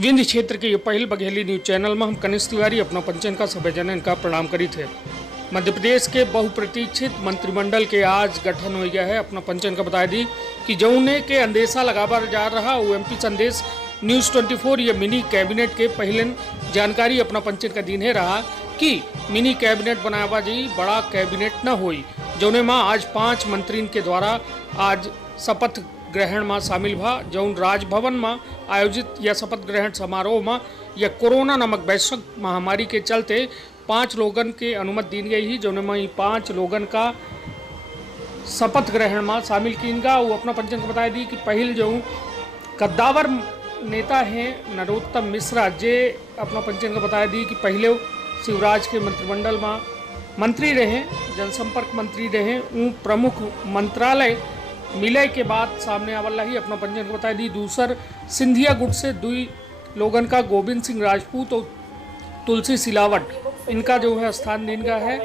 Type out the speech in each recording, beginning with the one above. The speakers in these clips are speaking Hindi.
विंध्य क्षेत्र के ये पहल बघेली न्यूज चैनल में हम कनिष्ठ तिवारी अपना पंचन का सभे जनन का प्रणाम करी थे। मध्य प्रदेश के बहुप्रतीक्षित मंत्रिमंडल के आज गठन हो गया है। अपना पंचन का बता दी कि जौने के अंदेशा लगाबार जा रहा यूएमपी संदेश न्यूज़ 24 या मिनी कैबिनेट के पहले जानकारी अपना पंचन का दिन है रहा कि मिनी कैबिनेट बनावा जी बड़ा कैबिनेट न हुई। जौने में आज 5 मंत्रियों के द्वारा आज शपथ ग्रहण में शामिल भा। जौन राजभवन में आयोजित यह शपथ ग्रहण समारोह में यह कोरोना नामक वैश्विक महामारी के चलते 5 लोगन के अनुमति दी गई ही। जौन में 5 लोगन का शपथ ग्रहण में शामिल किनगा वो अपना पंचन को बताया दी कि पहल जो कद्दावर नेता हैं नरोत्तम मिश्रा जे अपना पंचन को बताया दी कि पहले शिवराज के मंत्रिमंडल में मंत्री रहे, जनसंपर्क मंत्री रहे, उन प्रमुख मंत्रालय मिले के बाद सामने आवला ही अपना पंचन को बताया दी। दूसर सिंधिया गुट से 2 लोगन का गोविंद सिंह राजपूत और तुलसी सिलावट इनका जो है स्थान दिन का है।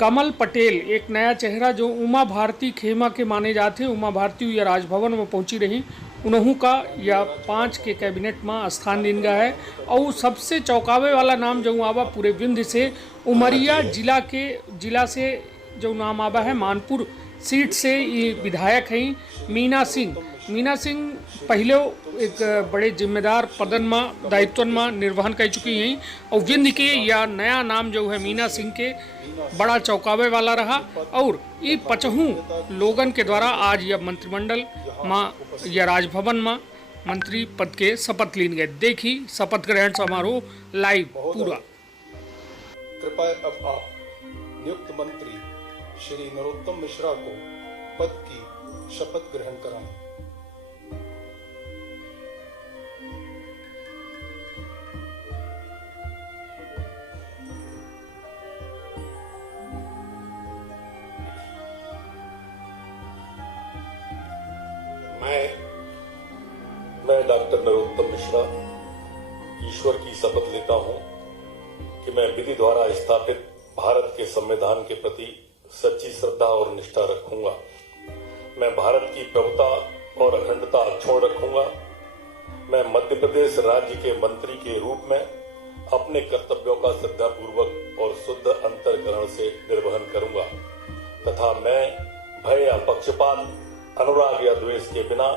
कमल पटेल एक नया चेहरा जो उमा भारती खेमा के माने जाते उमा भारती या राजभवन में पहुंची रही उन्हों का या 5 के कैबिनेट में स्थान दिन का है। और सबसे चौंकावे वाला नाम जो आवा पूरे विंध्य से उमरिया जिला से जो नाम आवा है मानपुर सीट से ये विधायक हैं मीना सिंह पहले एक बड़े जिम्मेदार पदन में दायित्व में निर्वहन कर चुकी हैं और विंध्य के या नया नाम जो है मीना सिंह के बड़ा चौंकावे वाला रहा। और ये 5 लोगन के द्वारा आज यह मंत्रिमंडल में या राजभवन में मंत्री पद के शपथ लीन गए। देखी शपथ ग्रहण समारोह लाइव पूरा। कृपया अब आप नियुक्त मंत्री श्री नरोत्तम मिश्रा को पद की शपथ ग्रहण कराएं। मैं डॉक्टर नरोत्तम मिश्रा ईश्वर की शपथ लेता हूं कि मैं विधि द्वारा स्थापित भारत के संविधान के प्रति सच्ची श्रद्धा और निष्ठा रखूंगा। मैं भारत की प्रभुता और अखंडता अक्षुण्ण रखूंगा। मैं मध्य प्रदेश राज्य के मंत्री के रूप में अपने कर्तव्यों का श्रद्धापूर्वक और शुद्ध अंतःकरण से निर्वहन करूंगा तथा मैं भय या पक्षपात, अनुराग या द्वेष के बिना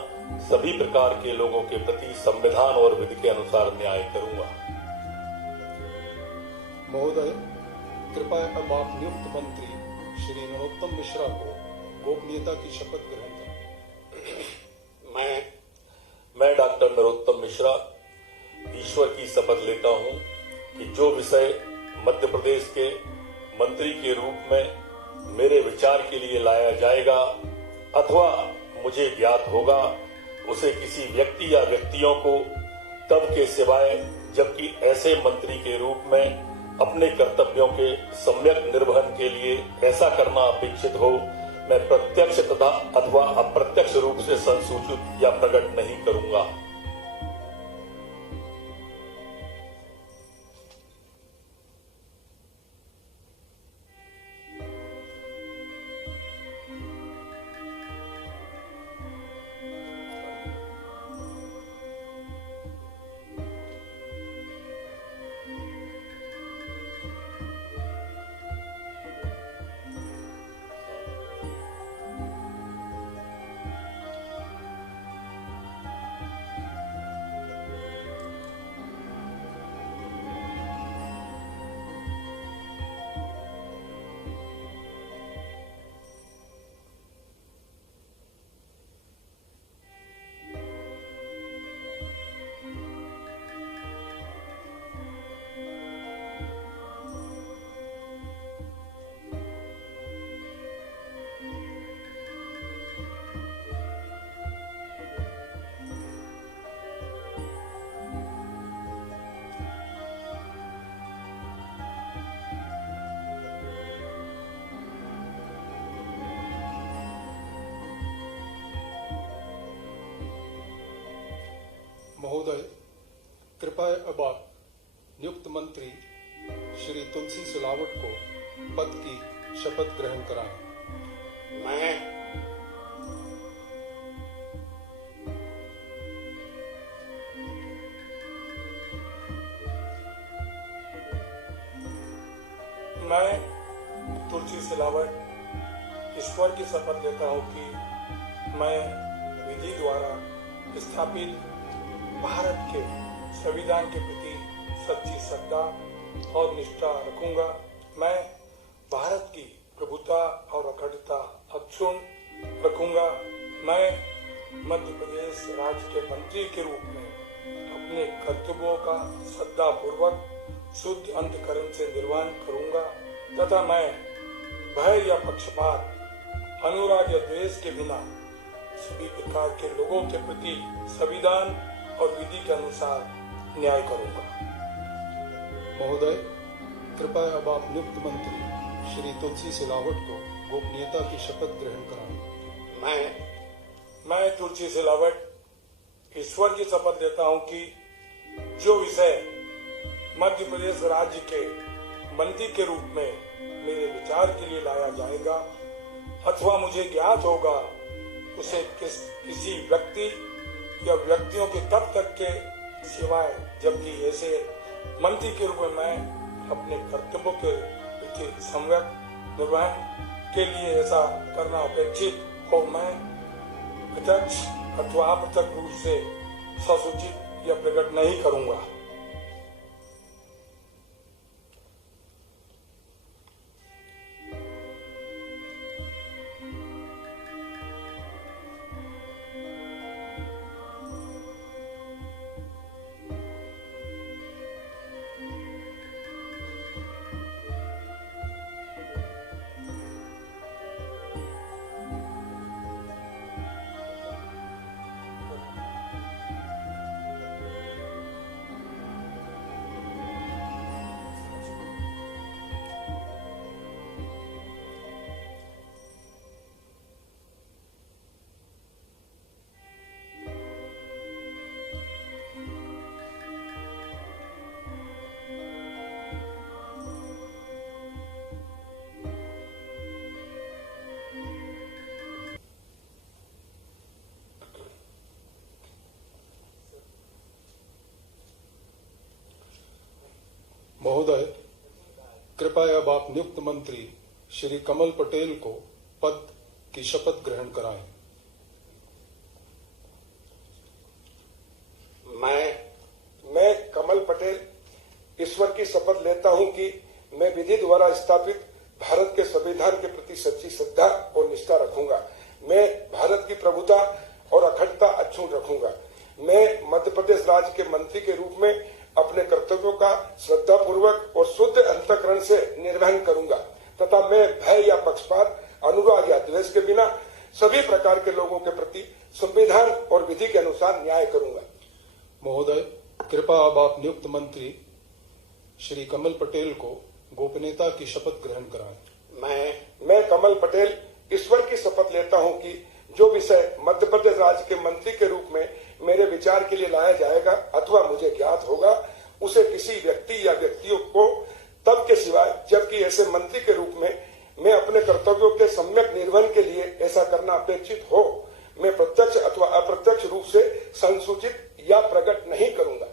सभी प्रकार के लोगों के प्रति संविधान और विधि के अनुसार न्याय करूंगा। महोदय, कृपया अब आप नियुक्त मंत्री श्री नरोत्तम मिश्रा को गोपनीयता की शपथ ग्रहण करें। मैं डॉक्टर नरोत्तम मिश्रा ईश्वर की शपथ लेता हूं कि जो विषय मध्य प्रदेश के मंत्री के रूप में मेरे विचार के लिए लाया जाएगा अथवा मुझे ज्ञात होगा उसे किसी व्यक्ति या व्यक्तियों को तब के सिवाय जबकि ऐसे मंत्री के रूप में अपने कर्तव्यों के सम्यक निर्वहन के लिए ऐसा करना अपेक्षित हो मैं प्रत्यक्ष तथा अथवा अप्रत्यक्ष रूप से संसूचित या प्रकट नहीं करूंगा। महोदय, कृपया अब आप नियुक्त मंत्री श्री तुलसी सिलावट को पद की शपथ ग्रहण कराएं। मैं तुलसी सिलावट ईश्वर की शपथ लेता हूं कि मैं विधि द्वारा स्थापित भारत के संविधान के प्रति सच्ची श्रद्धा और निष्ठा रखूंगा। मैं भारत की प्रभुता और अखंडता अक्षुण्ण रखूंगा। मैं मध्य प्रदेश राज्य के मंत्री के रूप में अपने कर्तव्यों का श्रद्धापूर्वक शुद्ध अंतःकरण से निर्वहन करूंगा तथा मैं भय या पक्षपात, अनुराग या द्वेष के बिना सभी प्रकार के लोगों के प्रति संविधान और विधि के अनुसार न्याय करूंगा। महोदय, कृपया अब आप नियुक्त मंत्री श्री तुलसी सिलावट को गोपनीयता की शपथ ग्रहण कराएं। मैं तुलसी सिलावट ईश्वर की शपथ लेता हूं कि जो विषय मध्य प्रदेश राज्य के मंत्री के रूप में मेरे विचार के लिए लाया जाएगा अथवा मुझे ज्ञात होगा उसे किसी व्यक्ति या व्यक्तियों के तब तक के सिवाय, जबकि ऐसे मंत्री के रूप में मैं अपने कर्तव्यों के प्रति सम्यक निर्वहन के लिए ऐसा करना अपेक्षित हो, मैं प्रत्यक्ष अथवा अप्रत्यक्ष रूप से ससूचित या प्रकट नहीं करूंगा। महोदय, कृपया अब आप नियुक्त मंत्री श्री कमल पटेल को पद की शपथ ग्रहण कराएं। मैं कमल पटेल ईश्वर की शपथ लेता हूं कि मैं विधि द्वारा स्थापित भारत के संविधान के प्रति सच्ची श्रद्धा और निष्ठा रखूंगा। मैं भारत की प्रभुता और अखंडता अक्षुण्ण रखूंगा। मैं मध्य प्रदेश राज्य के मंत्री के रूप में अपने कर्तव्यों का श्रद्धापूर्वक और शुद्ध अंतःकरण से निर्वहन करूंगा तथा मैं भय या पक्षपात, अनुराग या द्वेष के बिना सभी प्रकार के लोगों के प्रति संविधान और विधि के अनुसार न्याय करूंगा। महोदय, कृपया अब आप नियुक्त मंत्री श्री कमल पटेल को गोपनीयता की शपथ ग्रहण कराएं। मैं कमल पटेल ईश्वर की शपथ लेता हूं कि जो विषय मध्य प्रदेश राज्य के मंत्री के रूप में मेरे विचार के लिए लाया जाएगा अथवा मुझे ज्ञात होगा उसे किसी व्यक्ति या व्यक्तियों को तब के सिवाय, जबकि ऐसे मंत्री के रूप में मैं अपने कर्तव्यों के सम्यक निर्वहन के लिए ऐसा करना अपेक्षित हो, मैं प्रत्यक्ष अथवा अप्रत्यक्ष रूप से संसूचित या प्रकट नहीं करूंगा।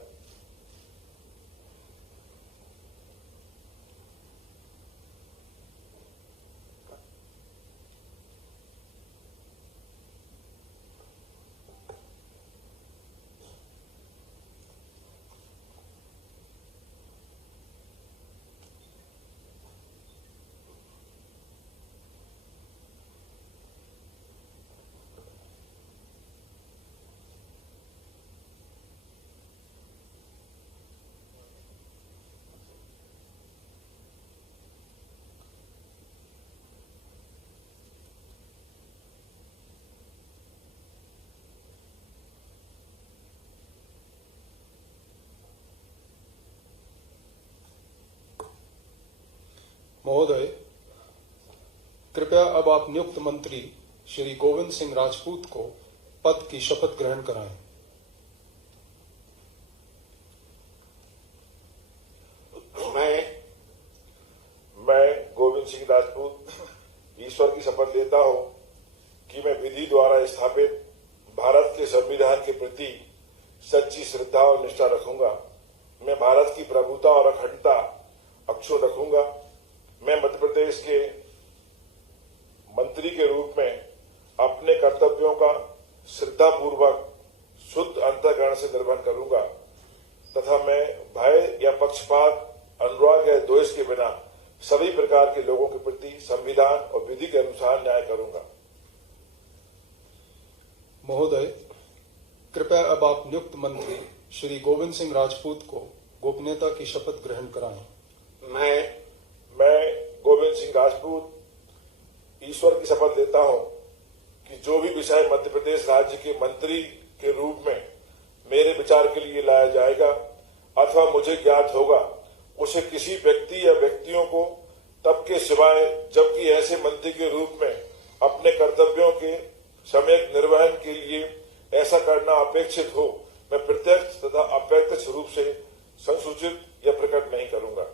महोदय, कृपया अब आप नियुक्त मंत्री श्री गोविंद सिंह राजपूत को पद की शपथ ग्रहण कराएं। मैं गोविंद सिंह राजपूत ईश्वर की शपथ लेता हूं कि मैं विधि द्वारा स्थापित भारत के संविधान के प्रति सच्ची श्रद्धा और निष्ठा रखूंगा। मैं भारत की प्रभुता और अखंडता अक्षुण्ण रखूंगा। मैं मध्य प्रदेश के मंत्री के रूप में अपने कर्तव्यों का श्रद्धापूर्वक शुद्ध अंतःकरण से निर्वहन करूंगा तथा मैं भय या पक्षपात, अनुराग या द्वेष के बिना सभी प्रकार के लोगों के प्रति संविधान और विधि के अनुसार न्याय करूंगा। महोदय, कृपया अब आप नियुक्त मंत्री श्री गोविंद सिंह राजपूत को गोपनीयता की शपथ ग्रहण कराएं। मैं गोविंद सिंह राजपूत ईश्वर की शपथ लेता हूं कि जो भी विषय मध्य प्रदेश राज्य के मंत्री के रूप में मेरे विचार के लिए लाया जाएगा अथवा मुझे ज्ञात होगा, उसे किसी व्यक्ति या व्यक्तियों को तब के सिवाय जबकि ऐसे मंत्री के रूप में अपने कर्तव्यों के सम्यक निर्वहन के लिए ऐसा करना अपेक्षित हो, मैं प्रत्यक्ष तथा अप्रत्यक्ष रूप से संसूचित या प्रकट नहीं करूंगा।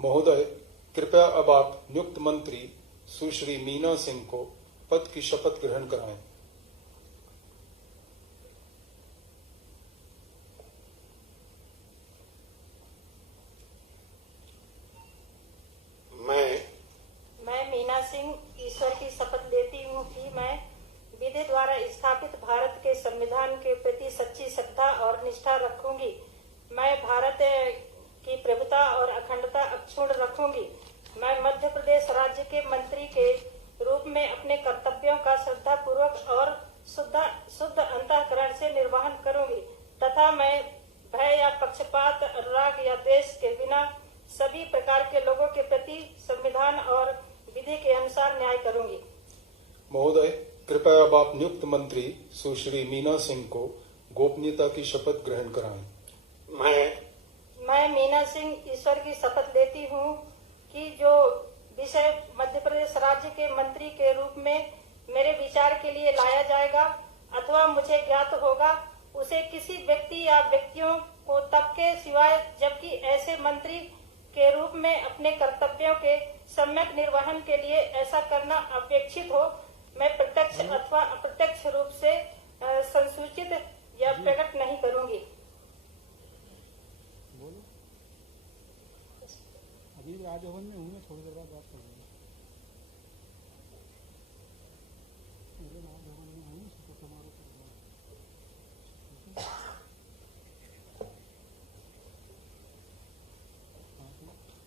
महोदय, कृपया अब आप नियुक्त मंत्री सुश्री मीना सिंह को पद की शपथ ग्रहण कराएं। मैं मीना सिंह ईश्वर की शपथ लेती हूँ कि मैं विधि द्वारा स्थापित भारत के संविधान के प्रति सच्ची श्रद्धा और निष्ठा रखूंगी। मैं भारत की प्रभुता और अखंडता अक्षुण्ण रखूंगी। मैं मध्य प्रदेश राज्य के मंत्री के रूप में अपने कर्तव्यों का श्रद्धापूर्वक और शुद्ध अंतःकरण से निर्वहन करूंगी तथा मैं भय या पक्षपात, अनुराग या द्वेष के बिना सभी प्रकार के लोगों के प्रति संविधान और विधि के अनुसार न्याय करूंगी। महोदय, कृपया अब आप नियुक्त मंत्री सुश्री मीना सिंह को गोपनीयता की शपथ ग्रहण कराएं। मैं मीना सिंह ईश्वर की शपथ लेती हूँ कि जो विषय मध्य प्रदेश राज्य के मंत्री के रूप में मेरे विचार के लिए लाया जाएगा अथवा मुझे ज्ञात होगा, उसे किसी व्यक्ति या व्यक्तियों को तब के सिवाय जबकि ऐसे मंत्री के रूप में अपने कर्तव्यों के सम्यक निर्वहन के लिए ऐसा करना अपेक्षित हो, मैं प्रत्यक्ष अथवा अप्रत्यक्ष रूप से संसूचित या प्रकट नहीं करूंगी। अभी राजभवन में हूँ, थोड़ी देर बाद बात करूँगा। राजभवन में हूँ, शपथ समारोह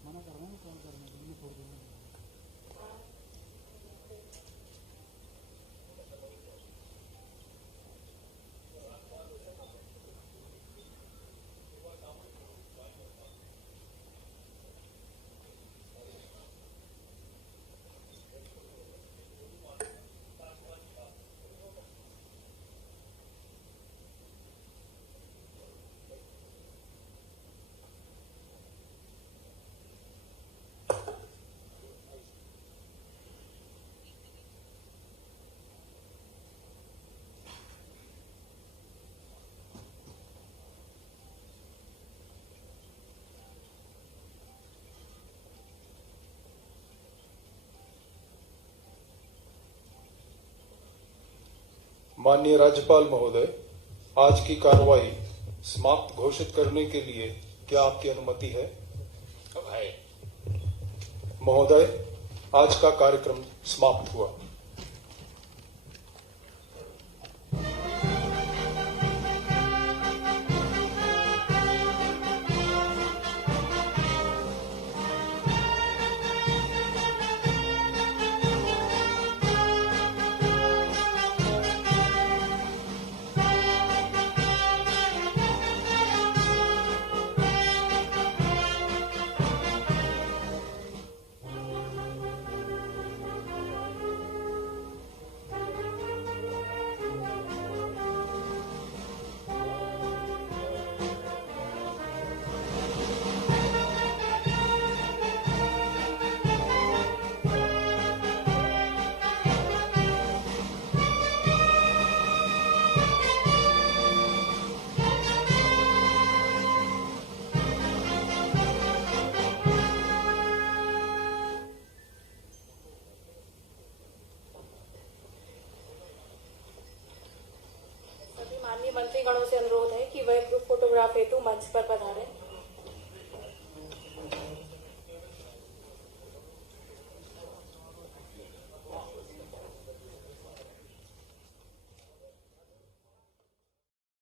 मना कर रहे हैं, कॉल करने के लिए थोड़ी देर में। माननीय राज्यपाल महोदय, आज की कार्रवाई समाप्त घोषित करने के लिए क्या आपकी अनुमति है? महोदय, आज का कार्यक्रम समाप्त हुआ। माननीय मंत्रीगणों से अनुरोध है कि वह ग्रुप फोटोग्राफ हेतु मंच पर पधारें।